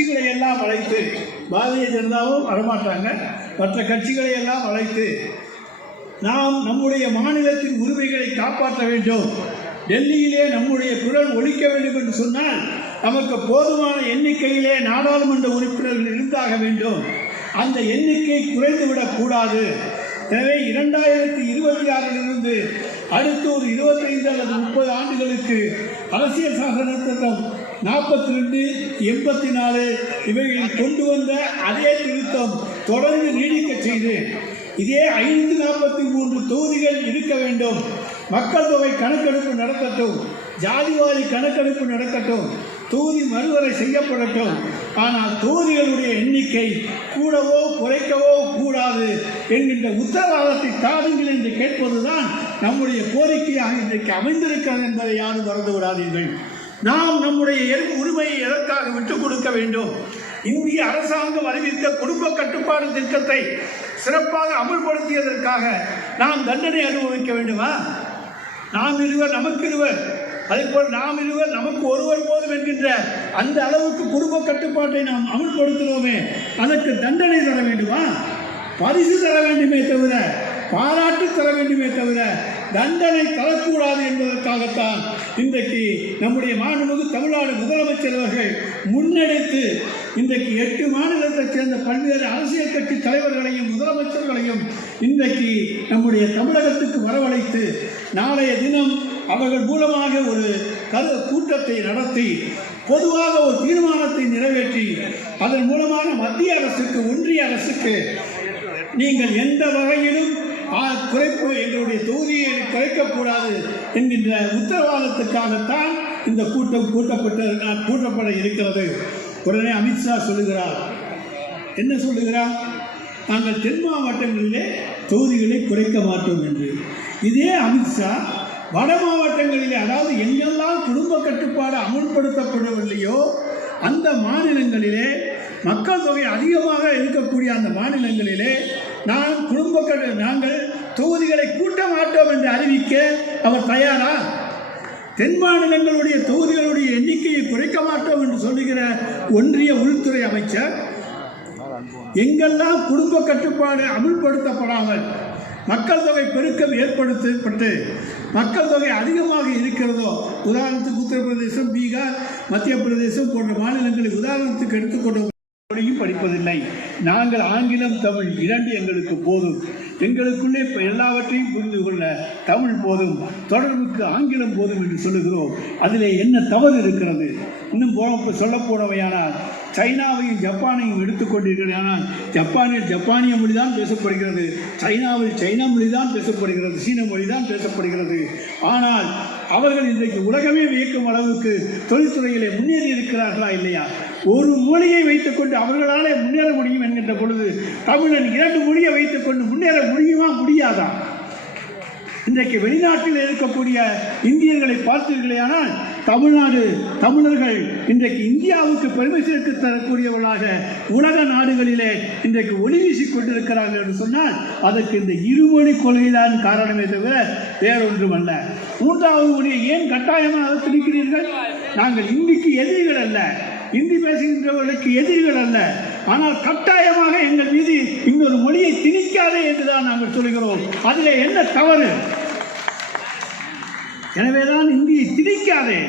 கட்சிகளை எல்லாம் அழைத்து பாரதிய ஜனதாவும் வரமாட்டாங்க. மற்ற கட்சிகளை எல்லாம் அழைத்து நாம் நம்முடைய மாநிலத்தின் உரிமைகளை காப்பாற்ற வேண்டும். டெல்லியிலே நம்முடைய குரல் ஒழிக்க வேண்டும் என்று சொன்னால் நமக்கு போதுமான எண்ணிக்கையிலே நாடாளுமன்ற உறுப்பினர்கள் இருந்தாக வேண்டும். அந்த எண்ணிக்கை குறைந்துவிடக் கூடாது. எனவே இரண்டாயிரத்தி இருபத்தி ஆறிலிருந்து அடுத்த ஒரு இருபத்தைந்து அல்லது முப்பது ஆண்டுகளுக்கு அரசியல் சாசன திட்டம் நாற்பத்தி ரெண்டு எண்பத்தி நாலு இவைகளில் கொண்டு வந்த அதே திருத்தம் தொடர்ந்து நீடிக்க செய்து இதே ஐநூற்றி நாற்பத்தி மூன்று தொகுதிகள் இருக்க வேண்டும். மக்கள் தொகை கணக்கெடுப்பு நடத்தட்டும் ஜாதிவாரி கணக்கெடுப்பு நடக்கட்டும். தொகுதி மறுவரை செய்யப்படட்டும். ஆனால் தொகுதிகளுடைய எண்ணிக்கை கூடவோ குறைக்கவோ கூடாது என்கின்ற உத்தரவாதத்தை தாருங்கள் என்று கேட்பதுதான் நம்முடைய கோரிக்கையாக இன்றைக்கு அமைந்திருக்கிறது என்பதை யாரும் மறந்து விடாதீர்கள் நாம் நம்முடைய உரிமையை எதற்காக விட்டுக் கொடுக்க வேண்டும்? இந்திய அரசாங்கம் அறிவித்த குடும்ப கட்டுப்பாடு திட்டத்தை சிறப்பாக அமல்படுத்தியதற்காக நாம் தண்டனை அனுபவிக்க வேண்டுமா? நாம் இருவர் நமக்கு இருவர். அதேபோல் நாம் இருவர் நமக்கு ஒருவர் போதும் என்கின்ற அந்த அளவுக்கு குடும்ப கட்டுப்பாட்டை நாம் அமல்படுத்தினோமே அதற்கு தண்டனை தர வேண்டுமா? பரிசு தர வேண்டுமே தவிர பாராட்டு தர வேண்டுமே தவிர தண்டனை தரக்கூடாது என்பதற்காகத்தான் இன்றைக்கு நம்முடைய மாண்புமிகு தமிழ்நாடு முதலமைச்சர் அவர்கள் முன்னெடுத்து இன்றைக்கு எட்டு மாநிலத்தைச் சேர்ந்த பல்வேறு அரசியல் கட்சி தலைவர்களையும் முதலமைச்சர்களையும் இன்றைக்கு நம்முடைய தமிழகத்துக்கு வரவழைத்து நாளைய தினம் அவர்கள் மூலமாக ஒரு கரு கூட்டத்தை நடத்தி பொதுவாக ஒரு தீர்மானத்தை நிறைவேற்றி அதன் மூலமாக மத்திய அரசுக்கு ஒன்றிய அரசுக்கு நீங்கள் எந்த வகையிலும் குறைப்பு எங்களுடைய தொகுதியை குறைக்கக்கூடாது என்கின்ற உத்தரவாதத்துக்காகத்தான் இந்த கூட்டம் கூட்டப்பட்டு கூட்டப்பட இருக்கிறது. உடனே அமித்ஷா சொல்லுகிறார். என்ன சொல்லுகிறார்? நாங்கள் தென் மாவட்டங்களிலே தொகுதிகளை குறைக்க மாட்டோம் என்று. இதே அமித்ஷா வட மாவட்டங்களிலே அதாவது எங்கெல்லாம் குடும்ப கட்டுப்பாடு அமுல்படுத்தப்படவில்லையோ அந்த மாநிலங்களிலே மக்கள் தொகை அதிகமாக இருக்கக்கூடிய அந்த மாநிலங்களிலே நான் குடும்ப நாங்கள் தொகுதிகளை கூட்ட மாட்டோம் என்று அறிவிக்க அவர் தயாரா? தென் மாநிலங்களுடைய தொகுதிகளுடைய எண்ணிக்கையை குறைக்க மாட்டோம் என்று சொல்லுகிற ஒன்றிய உள்துறை அமைச்சர் எங்கெல்லாம் குடும்ப கட்டுப்பாடு அமுல்படுத்தப்படாமல் மக்கள் தொகை பெருக்கம் ஏற்படுத்தப்பட்டு மக்கள் தொகை அதிகமாக இருக்கிறதோ உதாரணத்துக்கு உத்தரப்பிரதேசம் பீகார் மத்திய பிரதேசம் போன்ற மாநிலங்களை உதாரணத்துக்கு எடுத்துக்கொண்ட மொழியும் படிப்பதில்லை. நாங்கள் ஆங்கிலம் தமிழ் இரண்டு எங்களுக்கு போதும். எங்களுக்குள்ளே இப்ப எல்லாவற்றையும் புரிந்து கொள்ள தமிழ் போதும். தொடர்புக்கு ஆங்கிலம் போதும் என்று சொல்லுகிறோம். அதிலே என்ன தவறு இருக்கிறது? இன்னும் போன சொல்ல போனவையானால் சைனாவையும் ஜப்பானையும் எடுத்துக்கொண்டீர்களானால் ஜப்பானில் ஜப்பானிய மொழி தான் பேசப்படுகிறது. சைனாவில் சைனா மொழி தான் பேசப்படுகிறது. சீன மொழி தான் பேசப்படுகிறது. ஆனால் அவர்கள் இன்றைக்கு உலகமே வியக்கும் அளவுக்கு தொழில்துறையிலே முன்னேறி இருக்கிறார்களா இல்லையா? ஒரு மொழியை வைத்துக்கொண்டு அவர்களாலே முன்னேற முடியும் என்கின்ற பொழுது தமிழன் இரண்டு மொழியை வைத்துக்கொண்டு முன்னேற முடியுமா? முடியாதா? இன்றைக்கு வெளிநாட்டில் இருக்கக்கூடிய இந்தியர்களை பார்த்தீர்களே ஆனால் தமிழ்நாடு தமிழர்கள் இன்றைக்கு இந்தியாவுக்கு பெருமை சேர்த்து தரக்கூடியவர்களாக உலக நாடுகளிலே இன்றைக்கு ஒளி வீசி கொண்டிருக்கிறார்கள் என்று சொன்னால் அதற்கு இந்த இருமொழி கொள்கைதான் காரணமே தவிர வேறொன்றும் அல்ல. மூன்றாவது மொழியை ஏன் கட்டாயமாக திணிக்கிறீர்கள் நாங்கள் இந்திக்கு எதிரிகள் அல்ல. இந்தி பேசுகின்றவர்களுக்கு எதிரிகள் அல்ல. ஆனால் கட்டாயமாக எங்கள் மீது இன்னொரு மொழியை திணிக்காதே என்றுதான் நாங்கள் சொல்கிறோம். அதில் என்ன தவறு? எனவேதான் இந்தியை திணிக்காதே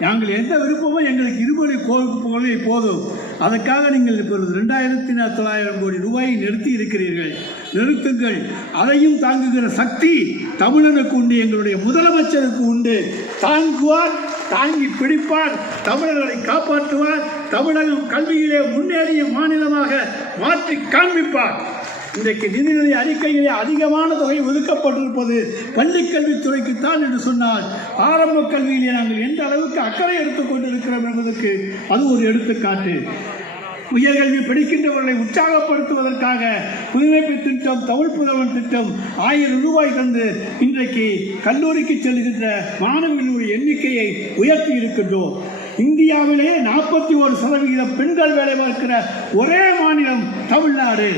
நாங்கள் எந்த விருப்பமோ எங்களுக்கு இருமொழி கொள்கை போதும். அதற்காக நீங்கள் இப்பொழுது ரெண்டாயிரத்தி தொள்ளாயிரம் கோடி ரூபாயை நிறுத்தி இருக்கிறீர்கள். நிறுத்துங்கள். அதையும் தாங்குகிற சக்தி தமிழனுக்கு உண்டு எங்களுடைய முதலமைச்சருக்கு உண்டு. தாங்குவார் தாங்கி பிடிப்பார் தமிழர்களை காப்பாற்றுவார் தமிழகம் கல்வியிலே முன்னேறிய மாநிலமாக மாற்றி காண்பிப்பார். இன்றைக்கு நிதிநிலை அறிக்கையிலே அதிகமான தொகை ஒதுக்கப்பட்டிருப்பது பள்ளிக்கல்வித்துறைக்குத்தான் என்று சொன்னால் ஆரம்ப கல்வியிலே நாங்கள் எந்த அளவுக்கு அக்கறை எடுத்துக்கொண்டிருக்கிறோம் என்பதற்கு அது ஒரு எடுத்துக்காட்டு. உயர்கல்வி படிக்கின்றவர்களை உற்சாகப்படுத்துவதற்காக புதுமைப்பு திட்டம் தமிழ் புதல்வன் திட்டம் ஆயிரம் ரூபாய் தந்து இன்றைக்கு கல்லூரிக்கு செல்கின்ற மாணவர்களுடைய எண்ணிக்கையை உயர்த்தி இருக்கின்றோம். இந்தியாவிலேயே நாற்பத்தி ஒரு சதவிகிதம் பெண்கள் வேலை பார்க்கிற ஒரே மாநிலம் தமிழ்நாடு.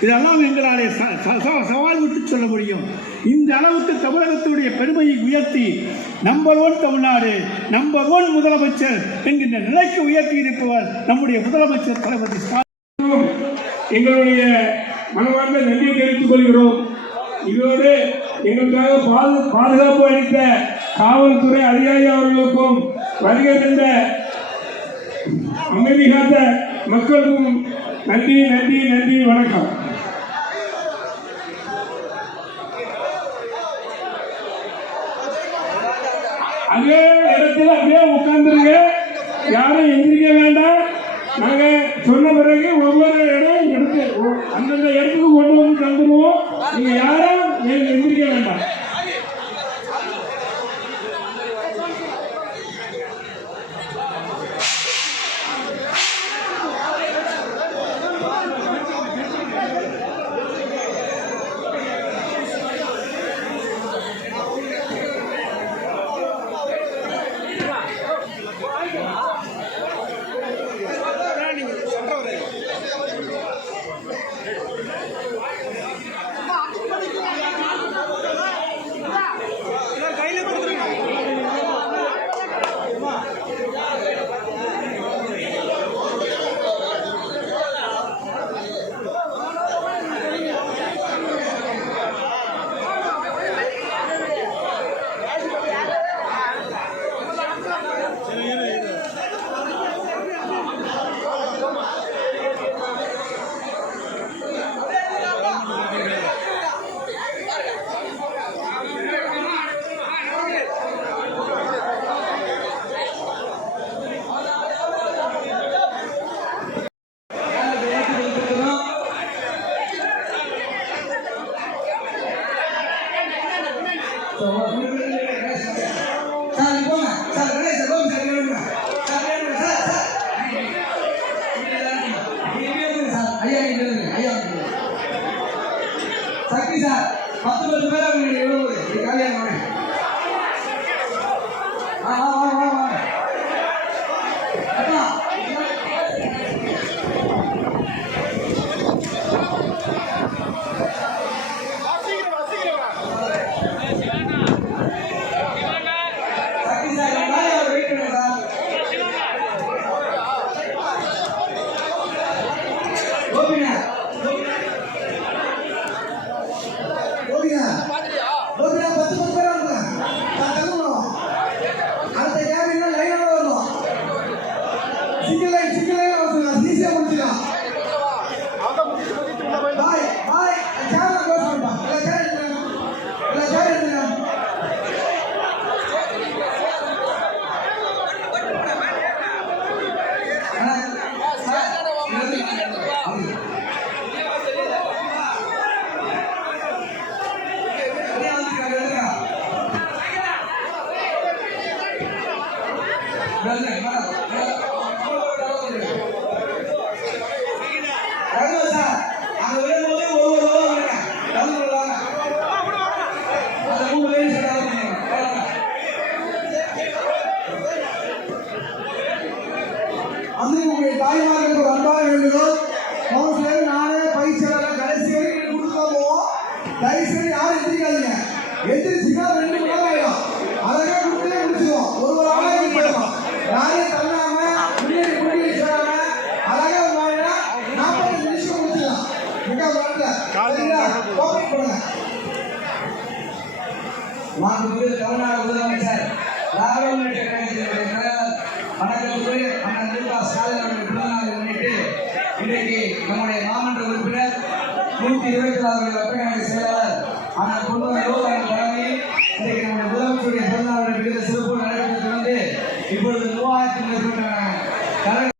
இதெல்லாம் எங்களாலே ச- ச- சவால் விட்டு சொல்ல முடியும். இந்த அளவுக்கு தமிழகத்துடைய பெருமையை உயர்த்தி number one Tamil Nadu number one முதலமைச்சர் என்கின்ற நிலைக்கு உயர்த்தி இருப்பவர் நம்முடைய முதலமைச்சர் தளபதி ஸ்டாலின். எங்களுடைய மனமார்ந்த நன்றியை தெரிவித்துக் கொள்கிறோம். இதோடு எங்களுக்காக பாது பாதுகாப்பு அளித்த காவல்துறை அதிகாரி அவர்களுக்கும் வருகை தந்த அமைதி காத்த மக்களுக்கும் நன்றி நன்றி நன்றி வணக்கம். அதே இடத்துல அப்படியே உட்கார்ந்துருங்க. யாரும் எந்திரிக்க வேண்டாம். நாங்க சொன்ன பிறகு ஒவ்வொரு இடம் எடுத்து அந்தந்த இடத்துக்கு கொண்டு வந்து தந்துடுவோம் நீங்க யாரும் எந்திரிக்க வேண்டாம். ஐயா நீங்க வேணுங்க ஐயா வேணுங்க. சக்தி சார் பத்து பத்து பேர் அவங்க எவ்வளவு நீங்க காலியாக ஆ யாரும் எந்திரிக்காதீங்க எந்திரிச்சுன்னா ரெண்டு மணி நேரம் ஆயிடும். அழகா கொடுத்தே முடிச்சிடுவோம் ஒரு ஒரு ஆளே முடிச்சிடுவோம் யாரையும் தள்ளாம முன்னாடி முன்னாடி சேராம அழகா வாங்கினா நாற்பது நிமிஷம் முடிச்சிடலாம். மிக வரல கோபிக் கொடுங்க மாண்புமிகு தமிழ்நாடு முதலமைச்சர் திராவிட முன்னேற்ற கழகத்தினுடைய தலைவர் வணக்கத்துக்குரிய அண்ணன் மு க ஸ்டாலின் அவர்கள் பிறந்தநாளை முன்னிட்டு இன்றைக்கு நம்முடைய மாமன்ற உறுப்பினர் நூற்றி இருபத்தி நாலு வட்டக்கணக்கு செயலாளர் அந்த பொன்னுரை ரோகன் தலைமையில் இன்றைக்கு நம்முடைய முதலமைச்சருடைய பிறந்தநாள் சிறப்பு நடைபெற்று வந்து இப்பொழுது மூவாயிரத்தி மேற்பட்ட